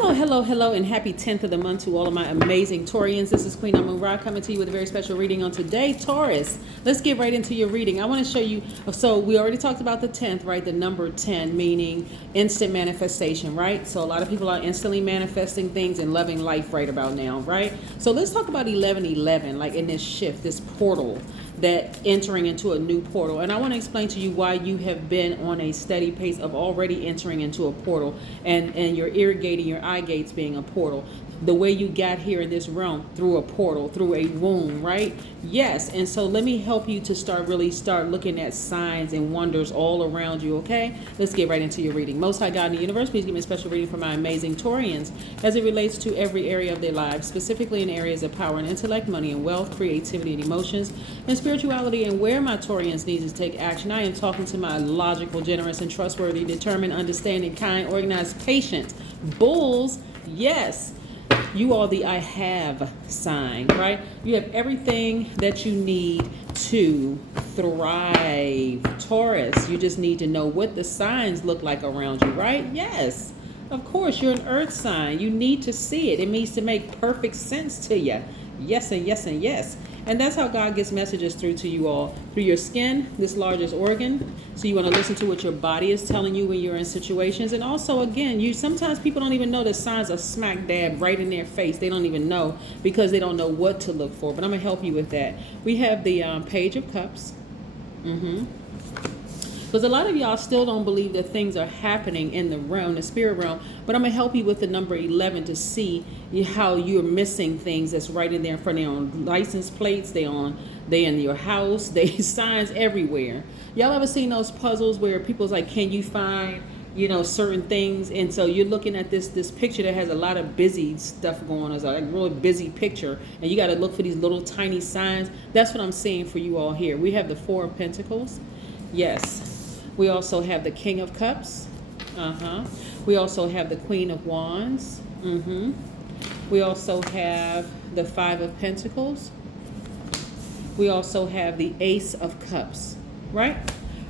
Hello, hello, hello, and happy 10th of the month to all of my amazing Taurians. This is Queen Amun Ra coming to you with a very special reading on today, Taurus. Let's get right into your reading. I want to show you, so we already talked about the 10th, right? The number 10 meaning instant manifestation, right? So a lot of people are instantly manifesting things and loving life right about now, right? So let's talk about 1111, like in this shift, this portal, that entering into a new portal. And I want to explain to you why you have been on a steady pace of already entering into a portal, and you're irrigating your eye gates being a portal. The way you got here in this realm, through a portal, through a womb, right? Yes. And so let me help you to start looking at signs and wonders all around you, okay? Let's get right into your reading. Most High God in the universe, please give me a special reading for my amazing Taurians as it relates to every area of their lives, specifically in areas of power and intellect, money and wealth, creativity and emotions, and spirituality, and where my Taurians need to take action. I am talking to my logical, generous, and trustworthy, determined, understanding, kind, organized, patient bulls. Yes. You are the I have sign, right? You have everything that you need to thrive. Taurus, you just need to know what the signs look like around you, right? Yes, of course, you're an earth sign. You need to see it. It needs to make perfect sense to you. Yes and yes and yes. And that's how God gets messages through to you all, through your skin, this largest organ. So you want to listen to what your body is telling you when you're in situations. And also, again, sometimes people don't even know the signs are smack dab right in their face. They don't even know because they don't know what to look for. But I'm going to help you with that. We have the Page of Cups. Because a lot of y'all still don't believe that things are happening in the realm, the spirit realm. But I'm going to help you with the number 11 to see how you're missing things that's right in there in front of you. On license plates, they in your house, they signs everywhere. Y'all ever seen those puzzles where people's like, can you find, certain things? And so you're looking at this picture that has a lot of busy stuff going on. It's like a really busy picture. And you got to look for these little tiny signs. That's what I'm seeing for you all here. We have the Four of Pentacles. Yes. We also have the King of Cups. We also have the Queen of Wands. We also have the Five of Pentacles. We also have the Ace of Cups, right?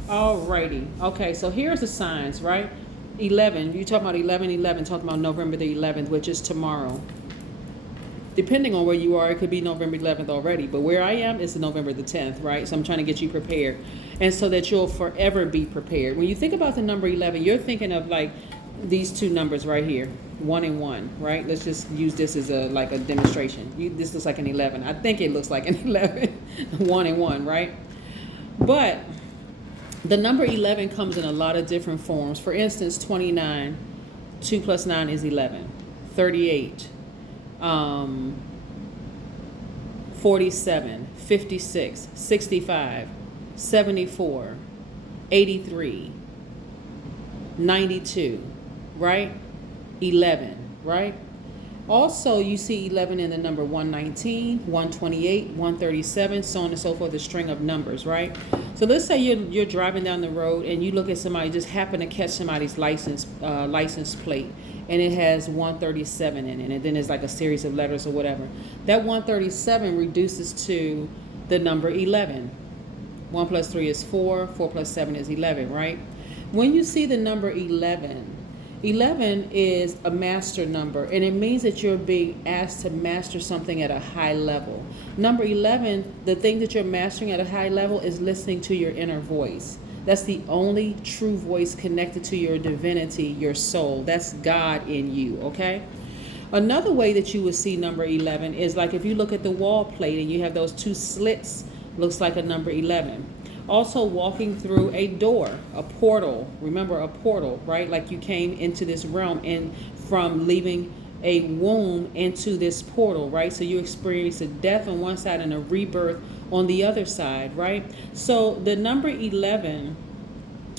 Alrighty. Okay, so here's the signs, right? 11, you talk about 11/11, talking about November the 11th, which is tomorrow. Depending on where you are, it could be November 11th already. But where I am, it's November the 10th, right? So I'm trying to get you prepared. And so that you'll forever be prepared. When you think about the number 11, you're thinking of like these two numbers right here, 1 and 1, right? Let's just use this as a demonstration. This looks like an 11. I think it looks like an 11, 1 and 1, right? But the number 11 comes in a lot of different forms. For instance, 29, 2 plus 9 is 11, 38. 47, 56, 65, 74, 83, 92, right? 11, right? Also, you see 11 in the number 119, 128, 137, so on and so forth, a string of numbers, right? So let's say you're driving down the road and you look at somebody, just happen to catch somebody's license plate, and it has 137 in it, and then there's like a series of letters or whatever. That 137 reduces to the number 11. 1 plus 3 is 4, 4 plus 7 is 11, right? When you see the number 11, 11 is a master number, and it means that you're being asked to master something at a high level. Number 11, the thing that you're mastering at a high level is listening to your inner voice. That's the only true voice connected to your divinity, your soul. That's God in you, okay? Another way that you would see number 11 is like if you look at the wall plate and you have those two slits, looks like a number 11. Also walking through a door, a portal. Remember a portal, right? Like you came into this realm and from leaving a womb into this portal, right? So you experience a death on one side and a rebirth on the other side, right? So the number 11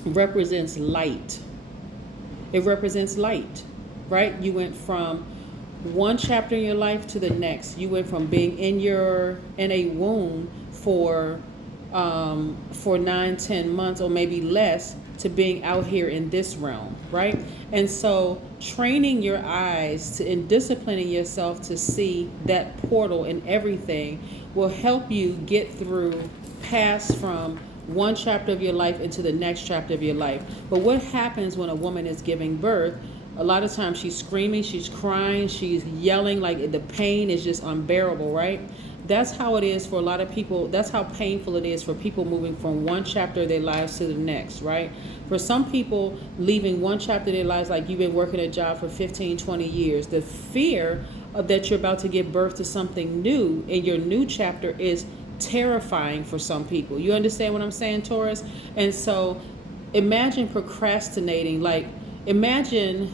represents light. It represents light, right? You went from one chapter in your life to the next. You went from being in a womb for 9-10 months or maybe less to being out here in this realm, right? And so training your eyes and disciplining yourself to see that portal and everything will help you get through, pass from one chapter of your life into the next chapter of your life. But what happens when a woman is giving birth? A lot of times she's screaming, she's crying, she's yelling, like the pain is just unbearable, right? That's how it is for a lot of people. That's how painful it is for people moving from one chapter of their lives to the next, right? For some people, leaving one chapter of their lives, like you've been working a job for 15, 20 years, the fear of that you're about to give birth to something new in your new chapter is terrifying for some people. You understand what I'm saying, Taurus? And so imagine procrastinating. Like, imagine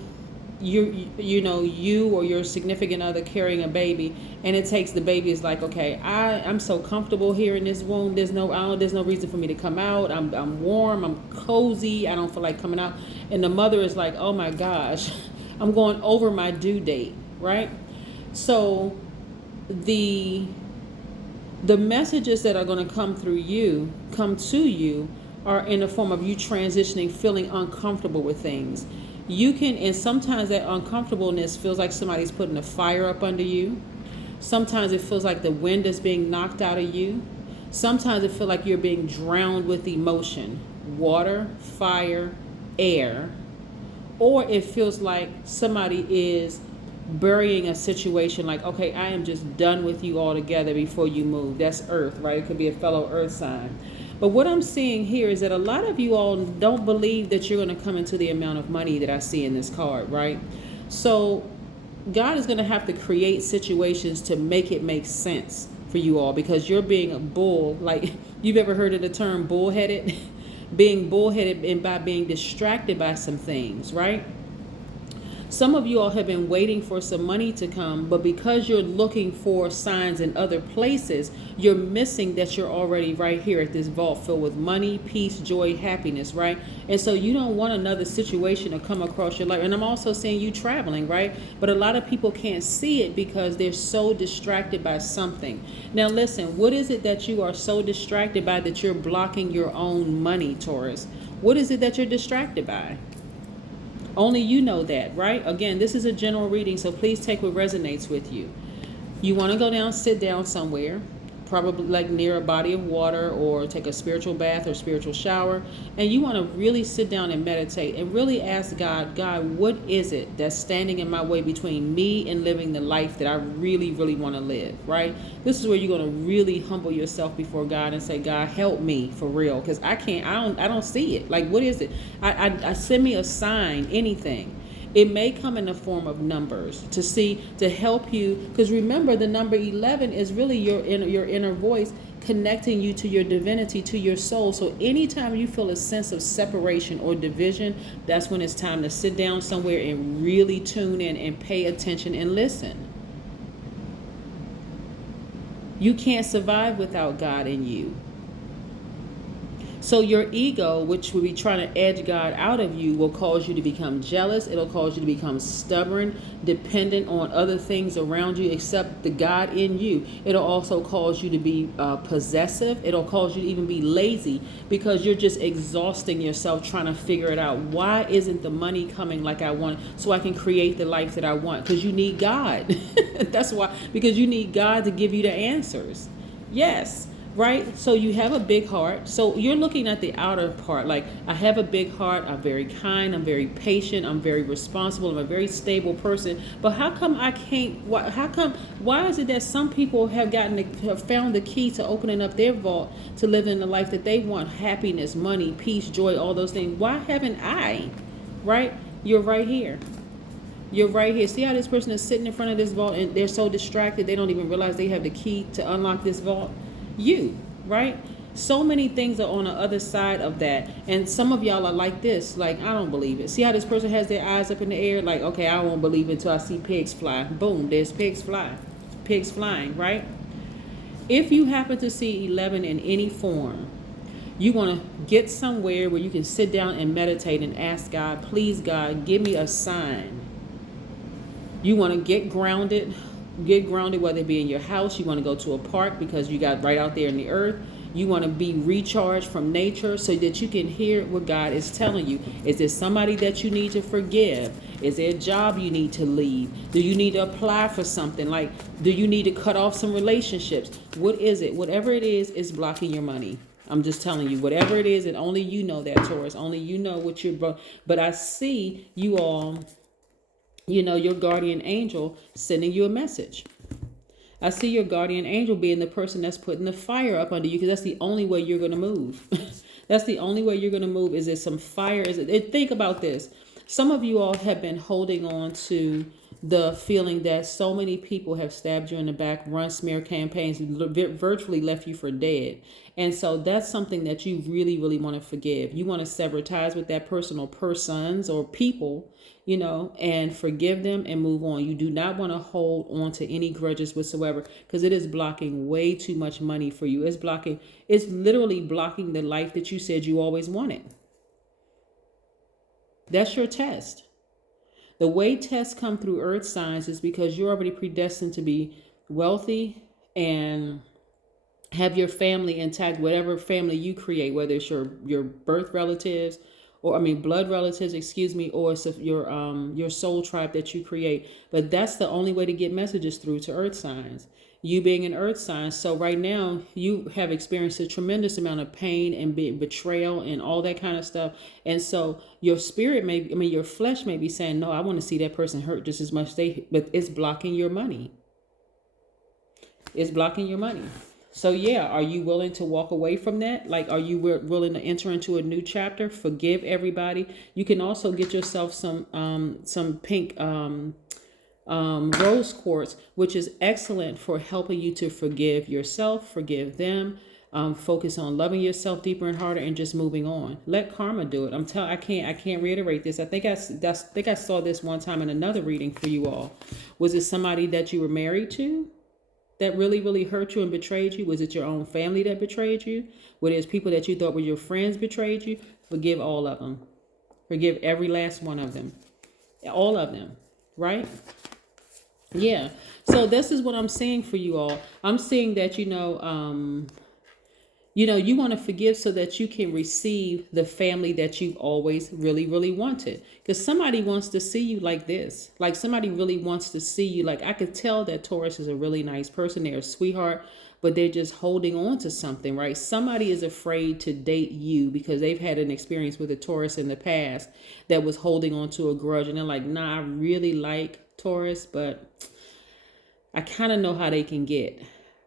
you or your significant other carrying a baby, and it takes the baby is like, okay, I'm so comfortable here in this womb. There's no reason for me to come out. I'm warm. I'm cozy. I don't feel like coming out. And the mother is like, oh my gosh, I'm going over my due date, right? So the messages that are going to come to you are in the form of you transitioning, feeling uncomfortable with things. You can, and sometimes that uncomfortableness feels like somebody's putting a fire up under you. Sometimes it feels like the wind is being knocked out of you. Sometimes it feels like you're being drowned with emotion, water, fire, air. Or it feels like somebody is burying a situation, like, okay, I am just done with you altogether before you move. That's earth, right? It could be a fellow earth sign. But what I'm seeing here is that a lot of you all don't believe that you're going to come into the amount of money that I see in this card, right? So God is going to have to create situations to make it make sense for you all, because you're being a bull. Like, you've ever heard of the term bullheaded? Being bullheaded and by being distracted by some things, right? Some of you all have been waiting for some money to come, but because you're looking for signs in other places, you're missing that you're already right here at this vault filled with money, peace, joy, happiness, right? And so you don't want another situation to come across your life. And I'm also seeing you traveling, right? But a lot of people can't see it because they're so distracted by something. Now listen, what is it that you are so distracted by that you're blocking your own money, Taurus? What is it that you're distracted by? Only you know that, right? Again, this is a general reading, so please take what resonates with you. You want to go down, sit down somewhere, probably like near a body of water, or take a spiritual bath or spiritual shower, and you want to really sit down and meditate and really ask God, what is it that's standing in my way between me and living the life that I really, really want to live, right? This is where you're going to really humble yourself before God and say, God, help me for real, because I don't see it. Like, what is it? I send me a sign, anything. It may come in the form of numbers to help you, because remember, the number 11 is really your inner voice connecting you to your divinity, to your soul. So anytime you feel a sense of separation or division, that's when it's time to sit down somewhere and really tune in and pay attention and listen. You can't survive without God in you. So your ego, which will be trying to edge God out of you, will cause you to become jealous. It'll cause you to become stubborn, dependent on other things around you except the God in you. It'll also cause you to be possessive. It'll cause you to even be lazy, because you're just exhausting yourself trying to figure it out. Why isn't the money coming like I want, so I can create the life that I want? Because you need God. That's why, because you need God to give you the answers. Yes. Right? So you have a big heart. So you're looking at the outer part. Like, I have a big heart. I'm very kind. I'm very patient. I'm very responsible. I'm a very stable person. But how come I can't? Why is it that some people have found the key to opening up their vault to live in the life that they want? Happiness, money, peace, joy, all those things. Why haven't I? Right? You're right here. You're right here. See how this person is sitting in front of this vault and they're so distracted they don't even realize they have the key to unlock this vault? You, right? So many things are on the other side of that. And some of y'all are like this, like, I don't believe it. See how this person has their eyes up in the air? Like, okay, I won't believe it until I see pigs fly. Boom, there's pigs flying, right? If you happen to see 11 in any form, you want to get somewhere where you can sit down and meditate and ask God, please God, give me a sign. You want to get grounded, whether it be in your house. You want to go to a park because you got right out there in the earth. You want to be recharged from nature so that you can hear what God is telling you. Is there somebody that you need to forgive? Is there a job you need to leave? Do you need to apply for something? Like, do you need to cut off some relationships? What is it? Whatever it is blocking your money. I'm just telling you, whatever it is, and only you know that, Taurus. Only you know what you're. But I see you all your guardian angel sending you a message. I see your guardian angel being the person that's putting the fire up under you, because that's the only way you're going to move. That's the only way you're going to move. Is there some fire? Think about this. Some of you all have been holding on to the feeling that so many people have stabbed you in the back, run smear campaigns, virtually left you for dead. And so that's something that you really, really want to forgive. You want to sever ties with that person or persons or people, and forgive them and move on. You do not want to hold on to any grudges whatsoever, because it is blocking way too much money for you. It's literally blocking the life that you said you always wanted. That's your test. The way tests come through earth signs is because you're already predestined to be wealthy and have your family intact, whatever family you create, whether it's your birth relatives, or blood relatives, or it's your soul tribe that you create. But that's the only way to get messages through to earth signs. You being an earth sign, so right now you have experienced a tremendous amount of pain and betrayal and all that kind of stuff. And so your spirit your flesh may be saying, no, I want to see that person hurt just as much but it's blocking your money. It's blocking your money. So yeah, are you willing to walk away from that? Like, are you willing to enter into a new chapter? Forgive everybody. You can also get yourself some pink rose quartz, which is excellent for helping you to forgive yourself, forgive them, focus on loving yourself deeper and harder, and just moving on. Let karma do it. I can't reiterate this. I think I saw this one time in another reading for you all. Was it somebody that you were married to that really, really hurt you and betrayed you? Was it your own family that betrayed you? Were it people that you thought were your friends betrayed you? Forgive all of them. Forgive every last one of them. All of them, right? Yeah. So this is what I'm saying for you all. I'm saying that, you want to forgive so that you can receive the family that you've always really, really wanted. Because somebody wants to see you like this. Like, somebody really wants to see you. Like, I could tell that Taurus is a really nice person. They're a sweetheart, but they're just holding on to something, right? Somebody is afraid to date you because they've had an experience with a Taurus in the past that was holding on to a grudge. And they're like, nah, I really like Taurus, but I kind of know how they can get,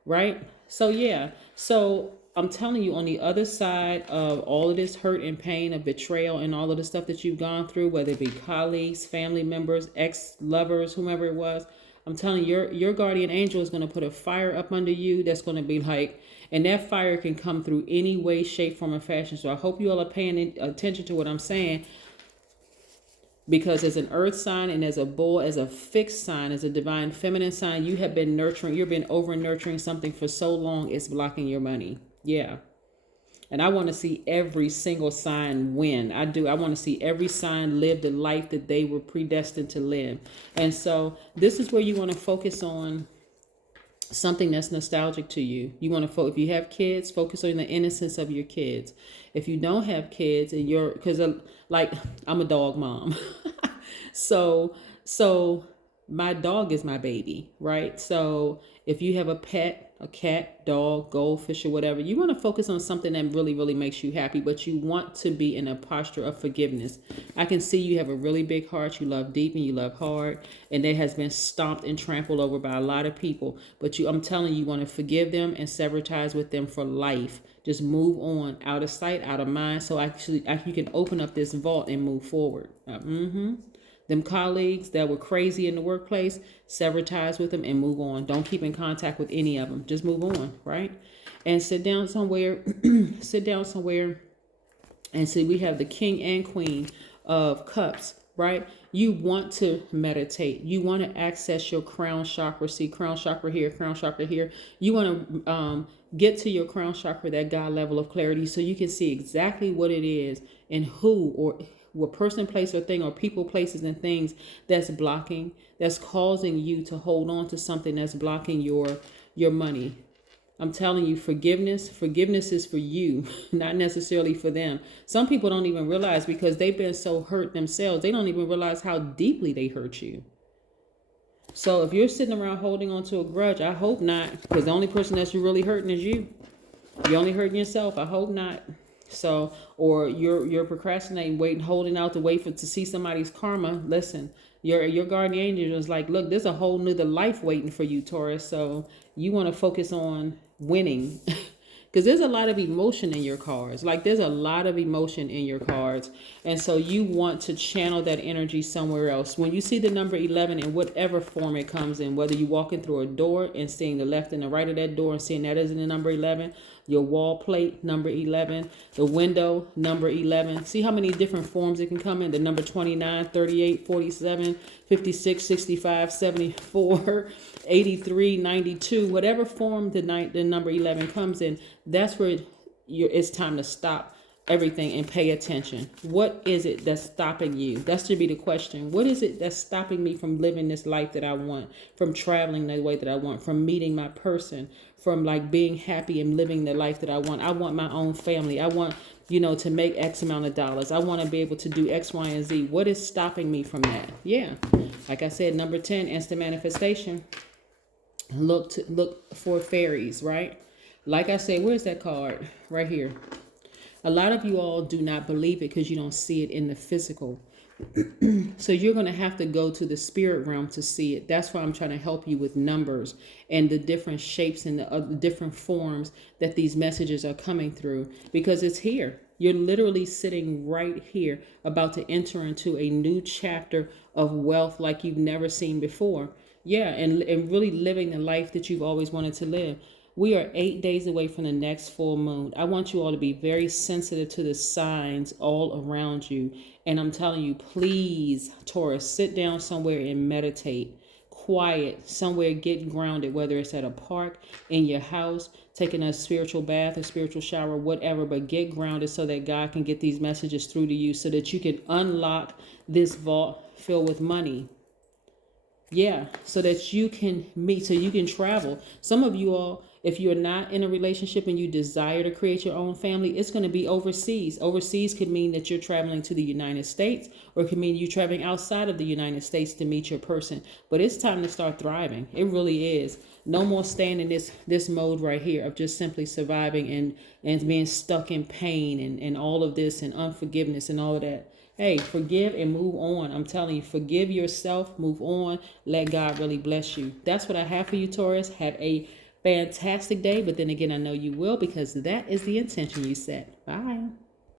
right? So yeah, so I'm telling you, on the other side of all of this hurt and pain of betrayal and all of the stuff that you've gone through, whether it be colleagues, family members, ex-lovers, whomever it was, I'm telling you, your guardian angel is going to put a fire up under you that's going to be like, and that fire can come through any way, shape, form, or fashion. So I hope you all are paying attention to what I'm saying. Because as an earth sign and as a bull, as a fixed sign, as a divine feminine sign, you have been nurturing, you've been over nurturing something for so long, it's blocking your money. Yeah. And I want to see every single sign win. I do. I want to see every sign live the life that they were predestined to live. And so this is where you want to focus on something that's nostalgic to you. You want to, if you have kids, focus on the innocence of your kids. If you don't have kids and because like, I'm a dog mom. So my dog is my baby, right? So if you have a pet, a cat, dog, goldfish, or whatever, you want to focus on something that really, really makes you happy, but you want to be in a posture of forgiveness. I can see you have a really big heart. You love deep and you love hard, and that has been stomped and trampled over by a lot of people. But I'm telling you, you want to forgive them and sever ties with them for life. Just move on, out of sight, out of mind, so you can open up this vault and move forward. Them colleagues that were crazy in the workplace, sever ties with them and move on. Don't keep in contact with any of them. Just move on, right? And sit down somewhere, and see, we have the King and Queen of Cups, right? You want to meditate. You want to access your crown chakra. See, crown chakra here, crown chakra here. You want to get to your crown chakra, that God level of clarity, so you can see exactly what it is and who or what person, place, or thing, or people, places, and things that's blocking, that's causing you to hold on to something that's blocking your money. I'm telling you, forgiveness is for you, not necessarily for them. Some people don't even realize, because they've been so hurt themselves, they don't even realize how deeply they hurt you. So if you're sitting around holding on to a grudge, I hope not, because the only person that's really hurting is you. You're only hurting yourself. I hope not. So, or you're procrastinating, waiting, holding out to wait to see somebody's karma. Listen, Your guardian angel was like, look, there's a whole nother life waiting for you, Taurus. So you want to focus on winning. Because there's a lot of emotion in your cards. Like there's a lot of emotion in your cards. And so you want to channel that energy somewhere else. When you see the number 11 in whatever form it comes in, whether you're walking through a door and seeing the left and the right of that door and seeing that as in the number 11, your wall plate, number 11, the window, number 11. See how many different forms it can come in? The number 29, 38, 47, 56, 65, 74, 83, 92, whatever form the number 11 comes in, that's where it's time to stop everything and pay attention. What is it that's stopping you? That should be the question. What is it that's stopping me from living this life that I want, from traveling the way that I want, from meeting my person, from like being happy and living the life that I want? I want my own family. I want, to make X amount of dollars. I want to be able to do X, Y, and Z. What is stopping me from that? Yeah. Like I said, number 10, instant manifestation. Look for fairies, right? Like I said, where's that card? Right here. A lot of you all do not believe it because you don't see it in the physical. So you're going to have to go to the spirit realm to see it. That's why I'm trying to help you with numbers and the different shapes and the different forms that these messages are coming through, because it's here. You're literally sitting right here about to enter into a new chapter of wealth like you've never seen before. Yeah, and really living the life that you've always wanted to live. We are 8 days away from the next full moon. I want you all to be very sensitive to the signs all around you. And I'm telling you, please, Taurus, sit down somewhere and meditate. Quiet, somewhere, get grounded, whether it's at a park, in your house, taking a spiritual bath, a spiritual shower, whatever, but get grounded so that God can get these messages through to you so that you can unlock this vault filled with money. Yeah, so that you can meet, so you can travel. Some of you all, if you're not in a relationship and you desire to create your own family, it's going to be overseas. Overseas could mean that you're traveling to the United States, or it could mean you're traveling outside of the United States to meet your person. But it's time to start thriving. It really is. No more staying in this mode right here of just simply surviving and being stuck in pain and all of this and unforgiveness and all of that. Hey, forgive and move on. I'm telling you, forgive yourself, move on, let God really bless you. That's what I have for you, Taurus. Have a fantastic day. But then again, I know you will, because that is the intention you set. Bye.